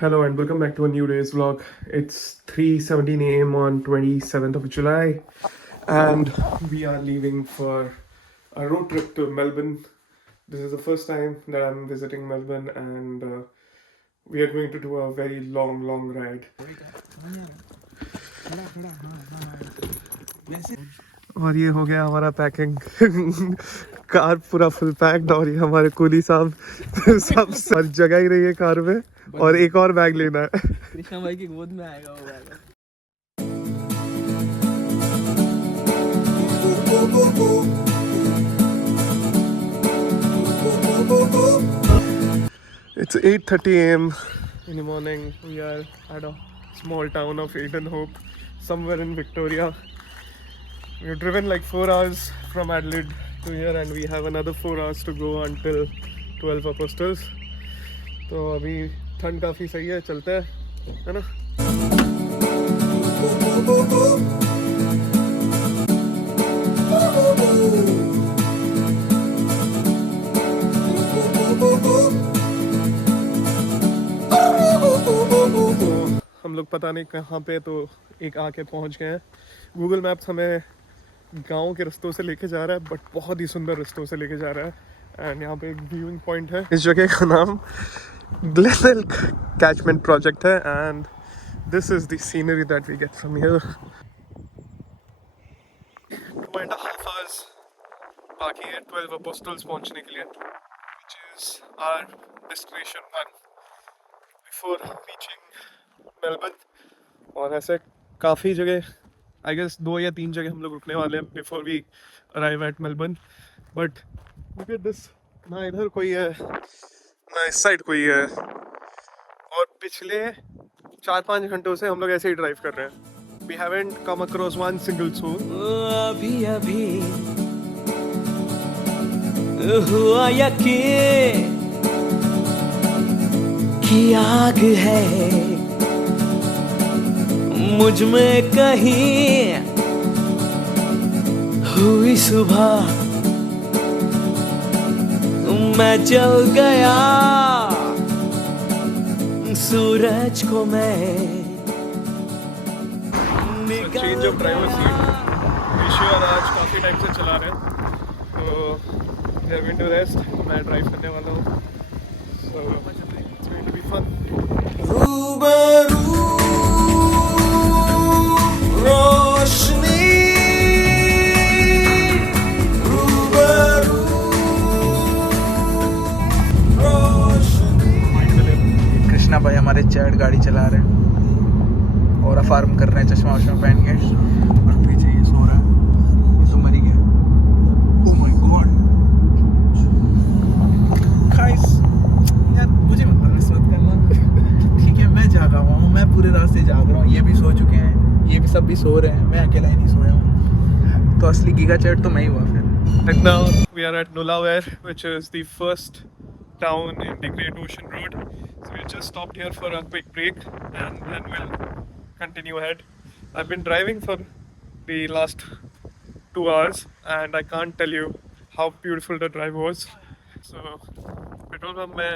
Hello and welcome back to a new day's vlog. It's 3:17 a.m. on 27th of July and we are leaving for a road trip to Melbourne. This is the first time that I'm visiting Melbourne and we are going to do a very long ride. और ये हो गया हमारा packing car पूरा full packed और ये हमारे coolie साहब सब हर जगह ही रही है कार में और एक और बैग लेना है कृष्णा भाई की गोद में आएगा वो bag. It's 8:30 a.m. in the morning. We are at a small town of Aidenhope, somewhere in Victoria. We've driven like 4 hours from Adelaide to here and we have another 4 hours to go until 12 Apostles. तो अभी ठंड काफ़ी सही है, चलते हैं, है ना? हम लोग पता नहीं कहाँ पे तो एक आके पहुँच गए हैं। गूगल मैप्स हमें गांव के रास्तों से लेके जा रहा है बट बहुत ही सुंदर रास्तों से लेके जा रहा है एंड यहाँ पे एक व्यूइंग पॉइंट है। इस जगह का नाम ग्लेनएल्क कैचमेंट प्रोजेक्ट है and this is the scenery that we get from here. 2.5 hours बाकी है 12 Apostles पहुँचने के लिए, which is our destination one before reaching Melbourne। और ऐसे काफ़ी जगह आई गेस 2 या 3 जगह हम लोग रुकने वाले हैं before we arrive at Melbourne. But look at this, ना इधर कोई है ना इस साइड कोई है और पिछले 4-5 घंटों से हम लोग ऐसे ही ड्राइव कर रहे हैं। We haven't come across one single soul. अभी अभी हुआ यकीन कि आग है मुझ में कहीं, हुई सुबह मैं जल गया सूरज को मैं change of driver seat Ishwar आज काफ़ी टाइम से चला रहे हैं तो they are going to rest, मैं ड्राइव करने वाला हूँ। So it's going to be fun. Krishna भाई हमारे चैट गाड़ी चला रहे हैं और अफार्म कर रहे हैं चश्मा वश्मा पहन के और पीछे ये सो रहा है, ये तो मर ही गया। ओह माय गॉड गाइस, यार मुझे मिस मत करना ठीक है? मैं जागा हुआ हूँ, मैं पूरे रात से जाग रहा हूँ, ये भी सो चुके हैं, ये भी सब भी सो रहे हैं, मैं अकेला ही नहीं सोया हूँ। तो असली गीगा चैट तो मैं ही हुआ फिर। Right now we are at Nullaware, which is the first town in the Great Ocean Road. So we just stopped here for a quick break and then we'll continue ahead. I've been driving for the last 2 hours and I can't tell you how beautiful the drive was. So petrol pump में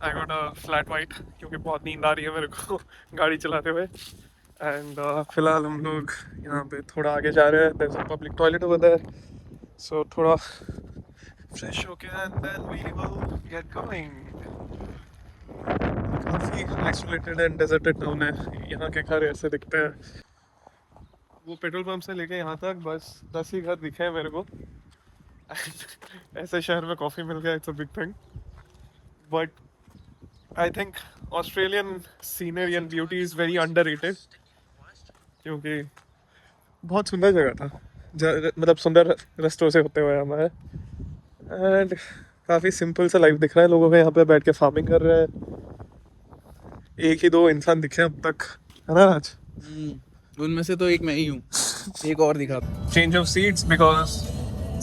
I got a flat white क्योंकि बहुत नींद आ रही है मेरे को गाड़ी चलाते हुए। एंड फिलहाल हम लोग यहाँ पे थोड़ा आगे जा रहे हैं। There's a public toilet over there. So थोड़ा फ्रेश होके and then we will get going. काफ़ी isolated and deserted town है, यहाँ के घर ऐसे दिखते हैं। वो पेट्रोल पंप से लेके यहाँ तक बस 10 ही घर दिखे हैं मेरे को। ऐसे शहर में कॉफ़ी मिल गया, it's a big thing. But I think Australian scenery and beauty is very underrated क्योंकि बहुत सुंदर जगह था, मतलब सुंदर रास्तों से होते हुए हमारे एंड काफ़ी सिंपल सा लाइफ दिख रहा है लोगों का। यहाँ पे बैठ के फार्मिंग कर रहे हैं, 1 ही 2 इंसान दिखे अब तक, है ना राज? उनमें से तो एक मैं ही हूँ, एक और दिखा। Change of seats because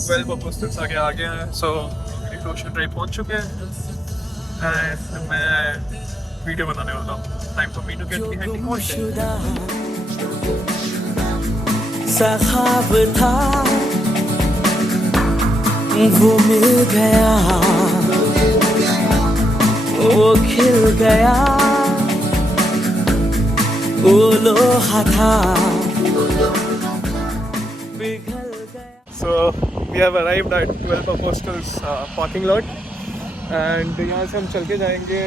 12 Apostles आगे आ गया है। सो ग्रेट ओशन ड्राइव पहुँच चुके हैं एंड मैं वीडियो बनाने वाला हूँ। Time for me to get behind सखाब था वो मिल गया, वो खिल गया वो लोहा था पिघल गया. So we have arrived at 12 Apostles parking lot and यहाँ से हम चल के जाएंगे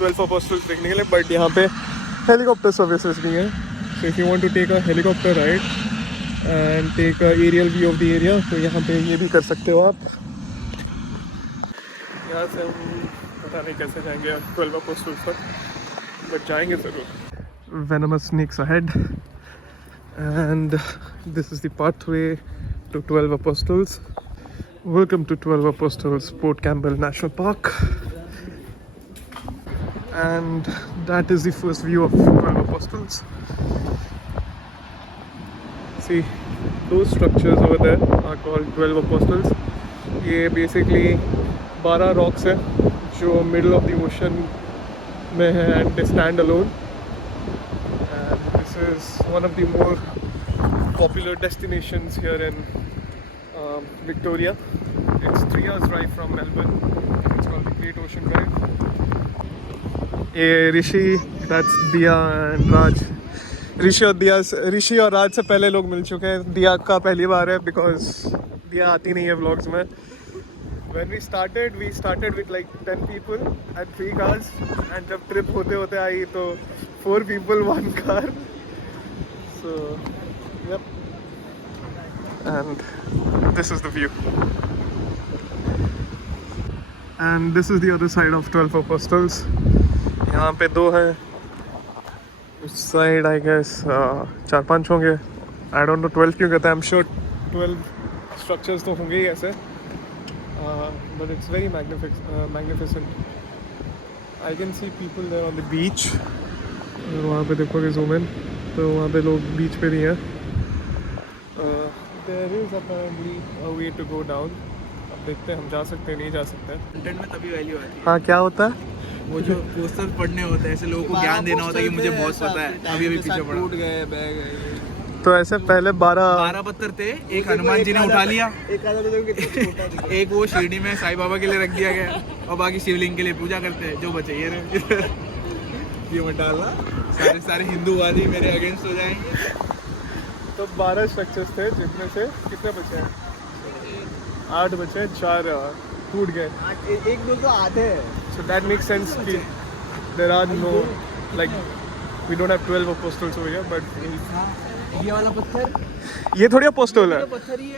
12 Apostles देखने के लिए, बट यहाँ पे हेलीकॉप्टर सर्विसेज भी हैं. So if you want to take a helicopter ride and take a aerial view of the area, तो यहाँ पे ये भी कर सकते हो आप. यहाँ से हम पता नहीं कैसे जाएंगे 12 Apostles तक, बट जाएंगे ज़रूर. Venomous snakes ahead and this is the pathway to 12 Apostles. Welcome to 12 Apostles Port Campbell National Park, and that is the first view of 12 Apostles. See, those structures over there are called 12 Apostles. ये basically 12 rocks है जो middle of the ocean में है and they stand alone. And this is one of the more popular destinations here in Victoria. It's 3 hours drive from Melbourne. It's called the Great Ocean Drive. ये ऋषि, that's Diya and Raj. ऋषि और राज से पहले लोग मिल चुके हैं. दिया का पहली बार है because दिया आती नहीं है vlogs में. When we started with like 10 people and 3 cars, and जब trip होते होते आई तो 4 people 1 car. So yep. And this is the view. And this is the other side of 12 Apostles. यहाँ पे 2 हैं. उस साइड I guess 4-5 होंगे. I don't know 12 क्यों कहता है. I'm sure 12 structures तो होंगे ही ऐसे. But it's very magnificent. I can see people there on the beach. और वहाँ पे देखोगे zoom in, तो वहाँ पे लोग beach पे भी हैं. There is apparently a way to go down. अब देखते हैं हम जा सकते हैं नहीं जा सकते हैं. कंटेंट में तभी वैल्यू आती है. हाँ क्या होता है? वो जो पोस्टर पढ़ने होते हैं, ऐसे लोगों को ज्ञान देना होता है कि मुझे बहुत पता है. अभी पीछे पड़ा. टूट गए, बह गए. तो ऐसे पहले 12 पत्थर थे. एक हनुमान जी ने उठा लिया, एक वो शिरडी में साईं बाबा के लिए रख दिया गया, और बाकी शिवलिंग के लिए पूजा करते हैं. जो बचे ये मत डालना, सारे हिंदूवादी मेरे अगेंस्ट हो जाएंगे. तो 12 स्ट्रक्चर्स थे जिनमें से कितने बचे हैं? 8 बचे हैं. 4 टूट गए. 1-2 तो आधे हैं. So that makes sense कि there are no, like we don't have 12 apostles over here, but ये वाला पत्थर, ये थोड़ी अपोस्टल है. पत्थर ही है.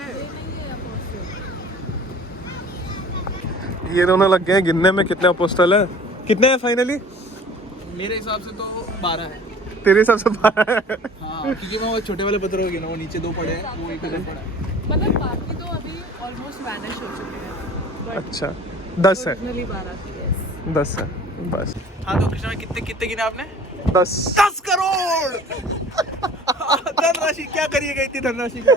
ये दोनों लग गए हैं गिनने में कितने अपोस्टल है. कितने हैं फाइनली? मेरे हिसाब से तो 12 है. तेरे हिसाब से 12 है. हाँ, क्योंकि मैं वो छोटे वाले पत्थर हो गए ना, वो नीचे 2 पड़े हैं, वो एक इधर पड़ा है. मतलब बाकी तो अभी ऑलमोस्ट वैनिश हो चुके हैं. अच्छा 10 है. 10 है बस. हाँ, तो कृष्णा में कितने गिने आपने? 10 करोड़. धनराशि क्या करिए गई थी धनराशि का.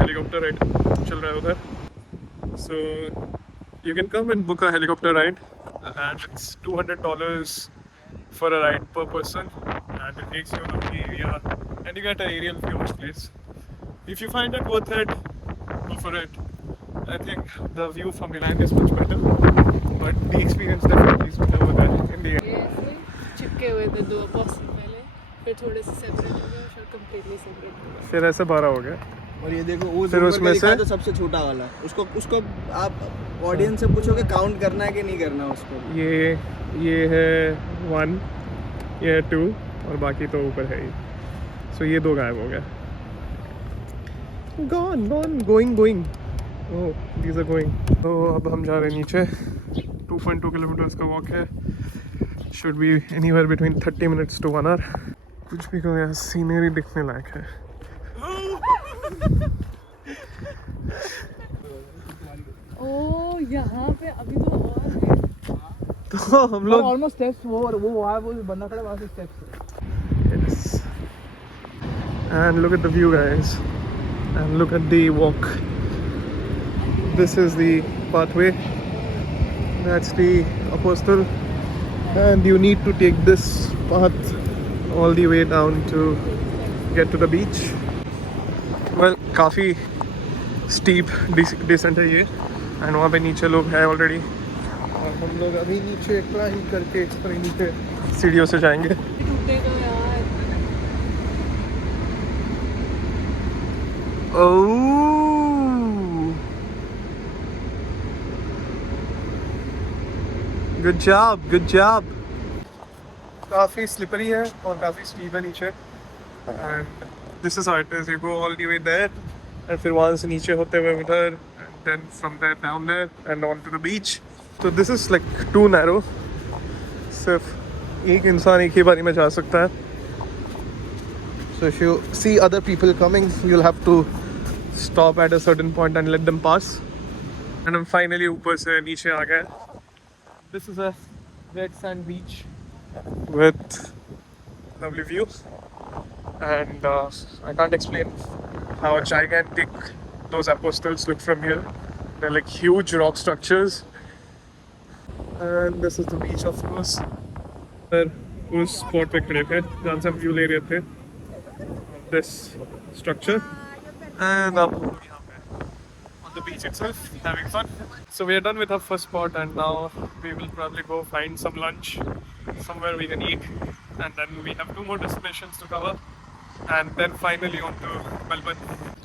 हेलीकॉप्टर राइड चल रहा है उधर. So you can come and book a helicopter ride, and it's $200 for a ride per person, and it takes you around the area, and you get an aerial view of the place. If you find it worth it, go for it. I think the view from the land is much better, but the experience definitely is better over there in the air. ये ऐसे चिपके हुए थे 2 apostle पहले, फिर थोड़े से separate हो गए, फिर कंप्लीटली सेपरेट हो गए. फिर ऐसे 12 हो गए. और ये देखो, वो फिर उसमें से तो सबसे छोटा वाला उसको आप ऑडियंस से पूछोगे काउंट करना है कि नहीं करना उसको. ये है 1, ये है 2, और बाकी तो ऊपर है ही. सो ये 2 गायब हो गए. going. Oh, these are going. तो अब हम जा रहे हैं नीचे. 2.2 किलोमीटर्स का वॉक है. Should be anywhere between 30 minutes to 1 hour. कुछ भी कहो यार, सीनरी दिखने लायक है. ओ यहाँ पे अभी तो और है. तो हम लोग ऑलमोस्ट स्टेप्स वो वहाँ वो बंदा खड़ा वहाँ से steps. yes. And look at the view guys, and look at the walk. This is the pathway, that's the apostle, and you need to take this path all the way down to get to the beach. Well, काफ़ी steep descent है ये, and वहाँ पे नीचे लोग हैं already. हम लोग अभी नीचे क्लाइंब करके पर नीचे सीढ़ियों से जाएंगे. टूटेगा यार. Oh, good job, good job. काफी स्लिपरी है और काफी स्टीप है नीचे. And this is how it is. You go all the way there, and फिर वहाँ से नीचे होते हुए उधर, and then from there down there and on to the beach. So this is like too narrow. सिर्फ एक इंसान एक ही बारी में जा सकता है. So if you see other people coming, you'll have to stop at a certain point and let them pass. And I'm finally ऊपर से नीचे आ गए. This is a red sand beach with lovely views, and I can't explain how gigantic those apostles look from here. They're like huge rock structures, and this is the beach, of course. उस spot पे खड़े थे जहाँ से हम view ले रहे थे. This structure, and on the beach itself, having fun. So we are done with our first spot, and now we will probably go find some lunch somewhere we can eat, and then we have 2 more destinations to cover, and then finally on to Melbourne.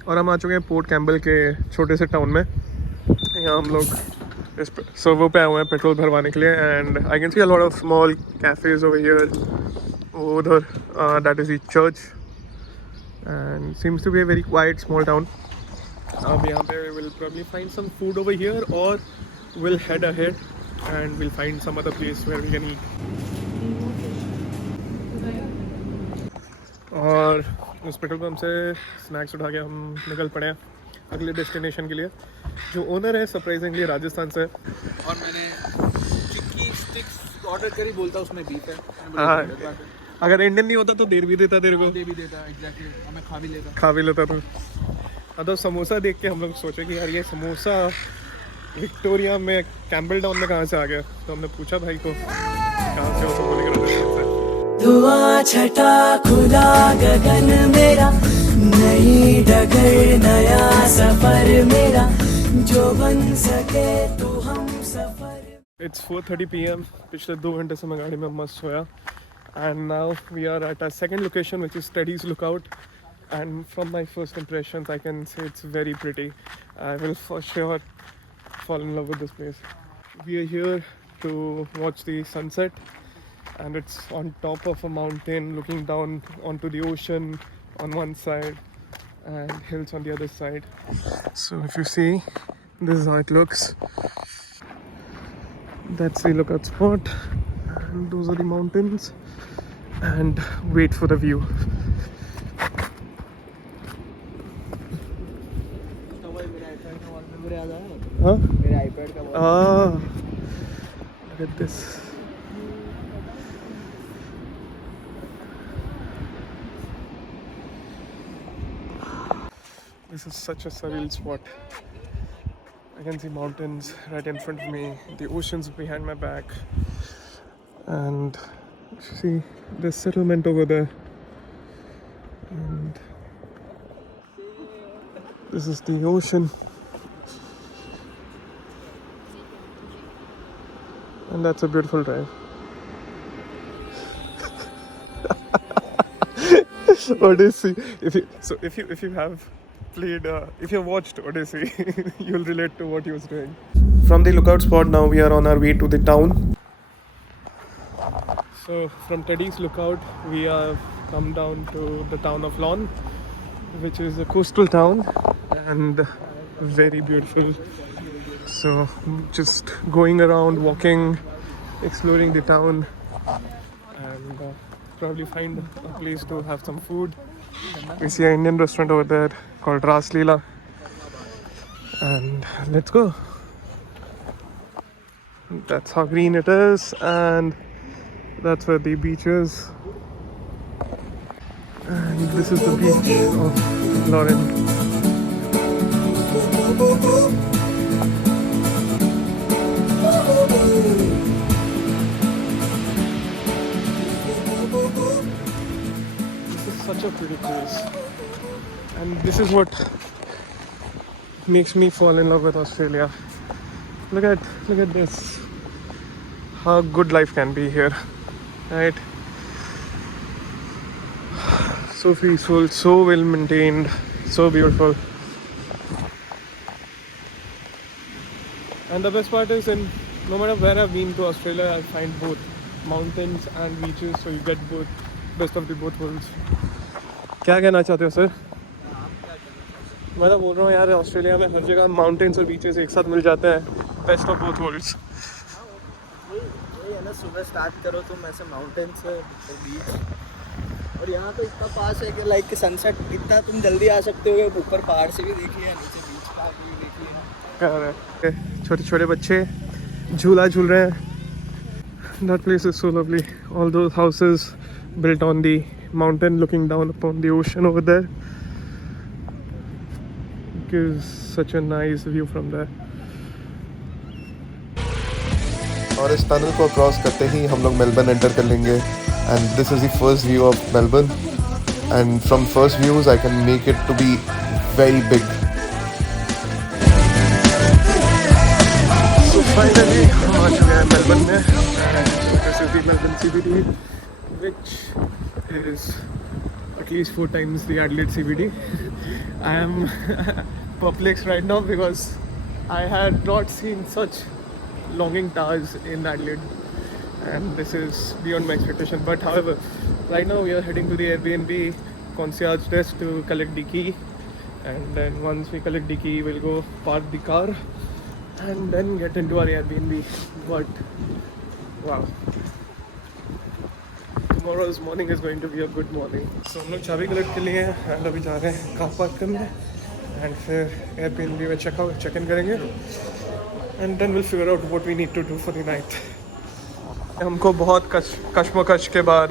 और हम आ चुके हैं port Campbell के छोटे से town में. यहाँ हम लोग इस सर्वो पे आए हुए हैं पेट्रोल भरवाने के लिए, and I can see a lot of small cafes over here. उधर that is the church, and seems to be a very quiet small town. यहाँ पे we will probably find some food over here, or we'll head ahead and we'll find some other place where we can eat. और उस petrol pump से snacks उठा के हम निकल पड़े हैं अगले डेस्टिनेशन के लिए. जो ओनर है सरप्राइजिंगली राजस्थान से. और मैंने चिक्की स्टिक्स ऑर्डर करी, बोलता उसमें बीफ है. हाँ, अगर इंडियन नहीं होता तो देर भी देता तेरे को. दे भी देता एग्जैक्टली, हमें खा भी लेता तू. तो समोसा देख के हम लोग सोचे कि यार ये समोसा विक्टोरिया में कैम्बल टाउन में कहाँ से आ गया. तो हमने पूछा भाई को कहाँ से हो, तो बोलेगा राजस्थान से. धुआं छटा खुला गगन मेरा, नई डगर नया सफर मेरा, जो बन सके तू हम सफर. It's 4:30 PM. पिछले 2 घंटे से मैं गाड़ी में मस्त सोया. And now we are at our second location, which is Teddy's Lookout. And from my first impressions, I can say it's very pretty. I will for sure fall in love with this place. We are here to watch the sunset, and it's on top of a mountain looking down onto the ocean on one side and hills on the other side. So if you see, this is how it looks. That's the lookout spot, and those are the mountains, and wait for the view. Huh? मेरे iPad का Look at this. This is such a surreal spot. I can see mountains right in front of me, the ocean's behind my back, and see the settlement over there. And this is the ocean. And that's a beautiful drive. Odyssey. If you have played, if you watched Odyssey, you'll relate to what he was doing. From the lookout spot, now we are on our way to the town. So from Teddy's Lookout, we have come down to the town of Lawn, which is a coastal town and very beautiful. So just going around, walking, exploring the town, and probably find a place to have some food. We see an Indian restaurant over there called Ras Leela, and let's go. That's how green it is, and that's where the beach is. And this is the beach of Lauren. This is such a pretty place, and this is what makes me fall in love with Australia. Look at this. how good life can be here, right? So peaceful, so well maintained, so beautiful. And the best part is, in no matter where I've been to Australia, I find both mountains and beaches, so you get both best of the both worlds. क्या कहना चाहते हो sir? मैं तो बोल रहा हूँ यार, ऑस्ट्रेलिया में हर जगह माउंटेन्स और बीचेस एक साथ मिल जाते हैं, बेस्ट ऑफ बोथ वर्ल्ड्स. वही है ना, सुबह स्टार्ट करो तुम ऐसे माउंटेन से बीच, और यहाँ तो इतना पास है कि लाइक सनसेट इतना तुम जल्दी आ सकते हो, ऊपर पहाड़ से भी देख लिया, नीचे बीच का भी देख लिया. क्या रहा है, छोटे छोटे बच्चे झूला झूल रहे हैं. That place is so lovely. All those houses built on the mountain looking down upon the ocean over there gives such a nice view from there. और इस टनल को क्रॉस करते ही हम लोग मेलबर्न एंटर कर लेंगे. And this is the first view of Melbourne, and from first views I can make it to be very big. So finally हम आ चुके हैं मेलबर्न में. This is the Melbourne CBD, which is at least 4 times the Adelaide CBD. I am perplexed right now because I had not seen such longing towers in Adelaide, and this is beyond my expectation. But however, right now we are heading to the Airbnb concierge desk to collect the key, and then once we collect the key, we'll go park the car and then get into our Airbnb. But wow, tomorrow's morning is going to be a good morning. So हम लोग चाबी collect के लिए and अभी जा रहे हैं car park करने, एंड फिर Airbnb में चेक इन करेंगे, and then will figure out what we need to do for the night. हमको बहुत कश्मकश के बाद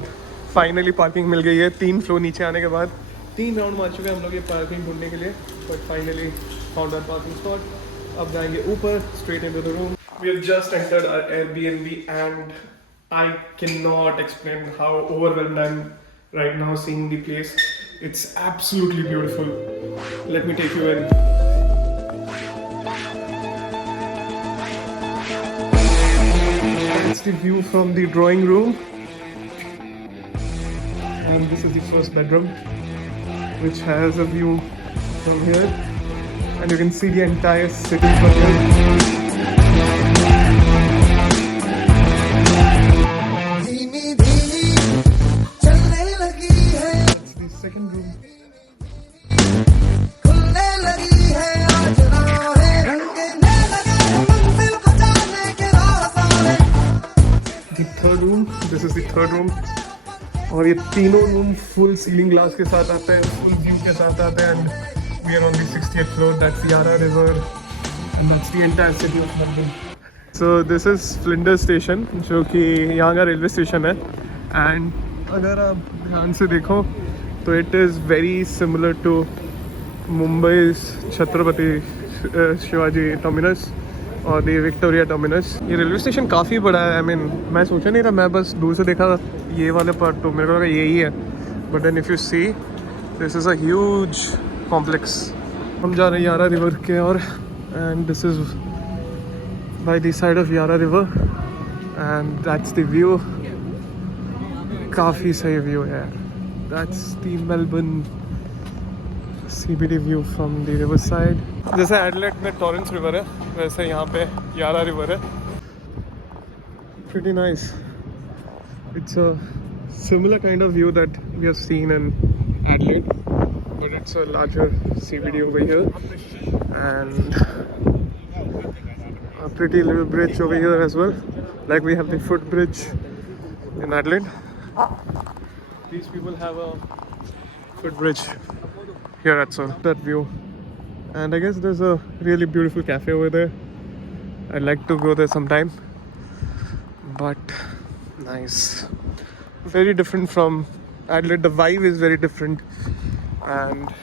फाइनली पार्किंग मिल गई है. 3 फ्लोर नीचे आने के बाद 3 राउंड मार चुके हैं हम लोग ये पार्किंग ढूंढने के लिए, but finally found our parking spot. अब जाएंगे ऊपर, straight into the room. We have just entered our Airbnb and I cannot explain how overwhelmed I am right now seeing the place. It's absolutely beautiful. Let me take you in. That's the view from the drawing room. And this is the first bedroom, which has a view from here. And you can see the entire city from here. Second room. The third room. This is the third room. और ये तीनों room full ceiling glass के साथ आते हैं, full view के साथ आते हैं. And we are on the 60th floor. That's the Yarra River, and that's the entire city of Melbourne. So this is Flinders Station, जो कि यहाँ का रेलवे स्टेशन है. एंड अगर आप ध्यान से देखो तो it is very similar to Mumbai Chhatrapati Shivaji terminus और दी विक्टोरिया टर्मिनस. ये रेलवे स्टेशन काफ़ी बड़ा है. आई मीन मैं सोचा नहीं था, मैं बस दूर से देखा ये वाले पार्ट तो मेरे को लगा यही है, but then if you see this is a huge complex. हम जा रहे हैं यारा रिवर के और, and this is by the side of Yarra river, and that's the view. काफ़ी सही व्यू है. That's the Melbourne CBD view from the river side. जैसे एडलेड में टॉरेंस रिवर है, वैसे यहाँ पे यारा रिवर है. Pretty nice. It's a similar kind of view that we have seen in Adelaide, but it's a larger CBD over here, and a pretty little bridge over here as well. Like we have the footbridge in Adelaide. These people have a footbridge here at Seoul. That view, and I guess there's a really beautiful cafe over there. I'd like to go there sometime. But nice, very different from Adelaide. The vibe is very different and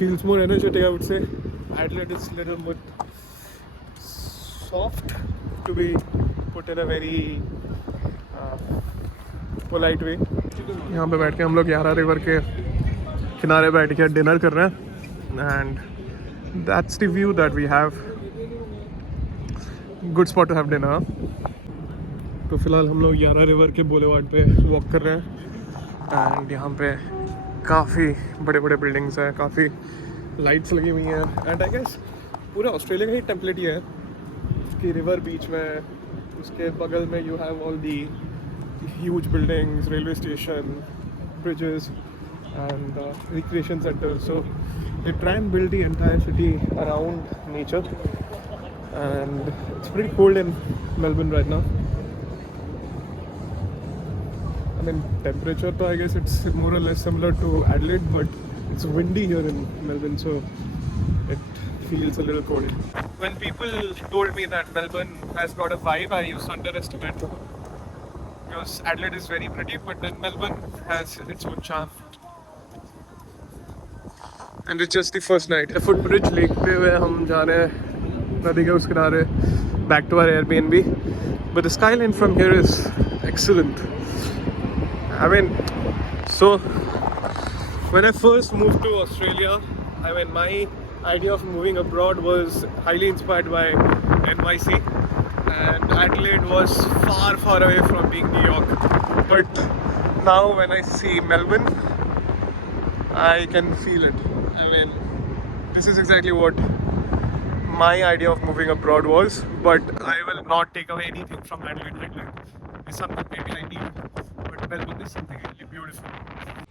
feels more energetic, I would say. Adelaide is a little bit soft, to be put in a very polite way. यहाँ पे बैठ के हम लोग यारा river के किनारे बैठ के डिनर कर रहे हैं, and that's the view that we have. Good spot to have dinner. तो फिलहाल हम लोग यारा रिवर के बुलेवार्ड पे वॉक कर रहे हैं एंड यहाँ पे काफ़ी बड़े बड़े बिल्डिंग्स हैं, काफ़ी लाइट्स लगी हुई हैं एंड आई गेस पूरा ऑस्ट्रेलिया का ही टेम्पलेट ही है कि रिवर बीच में, उसके बगल में you have all the huge buildings, railway station, bridges and recreation centers. So they try and build the entire city around nature, and it's pretty cold in Melbourne right now. I mean, temperature, so I guess it's more or less similar to Adelaide, but it's windy here in Melbourne, so it feels a little cold. When people told me that Melbourne has got a vibe, I used to underestimate them, because Adelaide is very pretty, but then Melbourne has its own charm. And it's just the first night. The footbridge देखते हुए हम जा रहे हैं नदी के उस किनारे back to our Airbnb. But the skyline from here is excellent. I mean, so when I first moved to Australia, I mean, my idea of moving abroad was highly inspired by NYC, and Adelaide was far, far away from being New York. But now when I see Melbourne, I can feel it. I mean, this is exactly what my idea of moving abroad was, but I will not take away anything from Adelaide. Adelaide is something maybe I need, but Melbourne is something really beautiful.